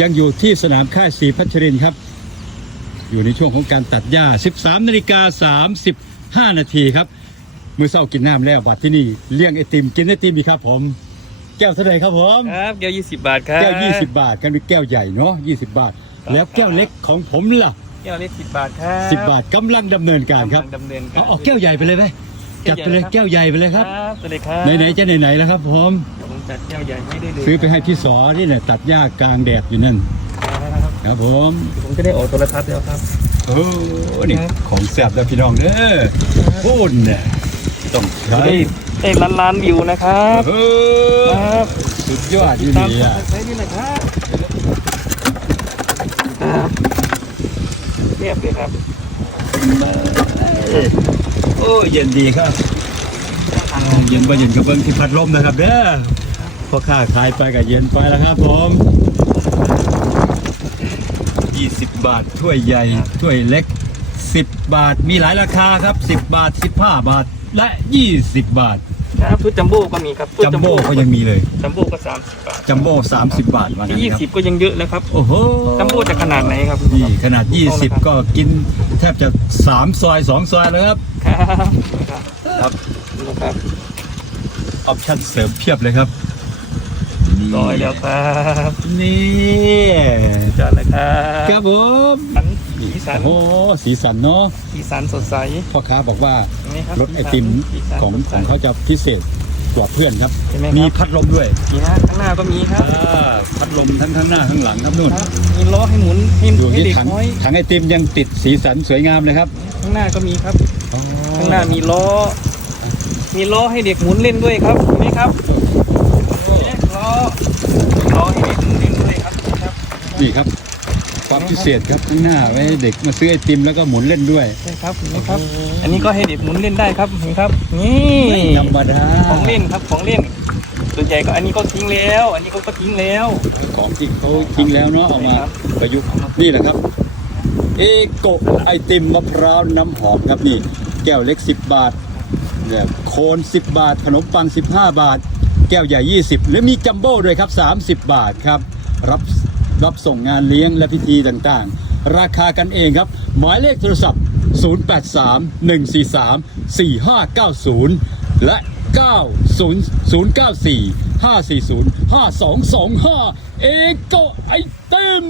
ยังอยู่ที่สนามค่ายศรีพัชรินทร์ครับ อยู่ในช่วงของการตัดหญ้า 13นาฬิกา35 นาทีครับมือเศร้ากินน้ำแล้วบัดที่นี่เลี้ยงไอติมกินไอติมอีกครับผม แก้วเท่าไหร่ครับผมครับแก้วยี่สิบบาทครับแก้ว 20 บาทกันเป็นแก้วใหญ่เนาะ20 บาท แล้วแก้วเล็กของผมล่ะแก้วเล็กสิบบาทครับ10 บาทกำลังดำเนินการครับกำลังดำเนินการเอาเอาแก้วใหญ่ไปเลยไหมจัดไปเลยแก้วใหญ่ไปเลยครับตัวเลยครับไหนๆจะไหนๆแล้วครับผม ผมจัดแก้วใหญ่ให้ได้เลยซื้อไปให้พี่สอนี่แหละตัดหญ้ากลางแดดอยู่นั่นครับครับผมผมก็ได้ออกโทรทัศน์แล้วครับโอ้นี่ครับของแซ่บแล้วพี่น้องเด้อพูดเนี่ยต้องใช้ได้ได้ล้านล้านวิวนะครับเออครับสุดยอดอยู่ตามนี่อะใช้นี่แหละครับครับเรียบเลยครับโอ้เย็นดีครับอ่าเย็นบ่เย็นกับเบิ้งที่พัดลมนะครับเด้อ พอค้าขายไปกับเย็นไปแล้วครับผม20 บาทถ้วยใหญ่ถ้วยเล็ก 10 บาทมีหลายราคาครับ 10 บาท 15 บาทและ 20 บาทครับชุดจัมโบ้ก็มีครับชุดจัมโบ้ก็ยังมีเลยจัมโบ้ก็สามสิบบาทจัมโบ้30บาทวันนี้ยี่ครับสิบก็ยังเยอะแล้วครับโอ้โหจัมโบ้จะขนาดไหนครับนี่ขนาด20ก็กินแทบจะ3ซอย2ซอยแล้วครับ ครับครับครับนี่ครับออปชั่นเสริมเพียบเลยครับ ร้อยแล้วครับนี่จานเลยครับครับผมสันสีสันโอ้โหสีสันเนาะสีสันสดใสพ่อค้าบอกว่าเห็นไหมครับรสไอติมสีสันของสดใสของเขาจะพิเศษกว่าเพื่อนครับเห็นไหมครับมีพัดลมด้วยนี่ฮะข้างหน้าก็มีครับอ่าพัดลมทั้งข้างหน้าข้างหลังครับนู่นครับมีล้อให้หมุนให้อยู่ให้ที่เด็กถังน้อยถังไอติมยังติดสีสันสวยงามเลยครับ ข้างหน้าก็มีครับข้างหน้ามีล้อ มีล้อให้เด็กหมุนเล่นด้วยครับเห็นไหมครับเนี่ยล้อล้อให้เด็กหมุนเล่นด้วยครับครับ นี่ครับ ความพิเศษครับข้างหน้าไว้ให้เด็กมาซื้อไอติมแล้วก็หมุนเล่นด้วยใช่ครับเห็นไหมครับ อันนี้ก็ให้เด็กหมุนเล่นได้ครับเห็นครับ นี่ไม่ธรรมดาของเล่นครับของเล่น ส่วนใหญ่ก็อันนี้ก็ทิ้งแล้ว อันนี้ก็ก็ทิ้งแล้วของที่เขาทิ้งแล้วเนาะเอามาครับประยุกต์นี่แหละครับ เอโกะไอติมมะพร้าวน้ำหอมครับนี่ แก้วเล็ก 10 บาทเนี่ยโคน10 บาท ขนมปัง 15 บาท แก้วใหญ่ 20 หรือมีจัมโบ้ด้วยครับ 30 บาทครับ รับ รับส่งงานเลี้ยงและพิธีต่างๆ ราคากันเองครับ หมายเลขโทรศัพท์ 083-143-4590 และ 90094 540 5225 เอโกไอเต็ม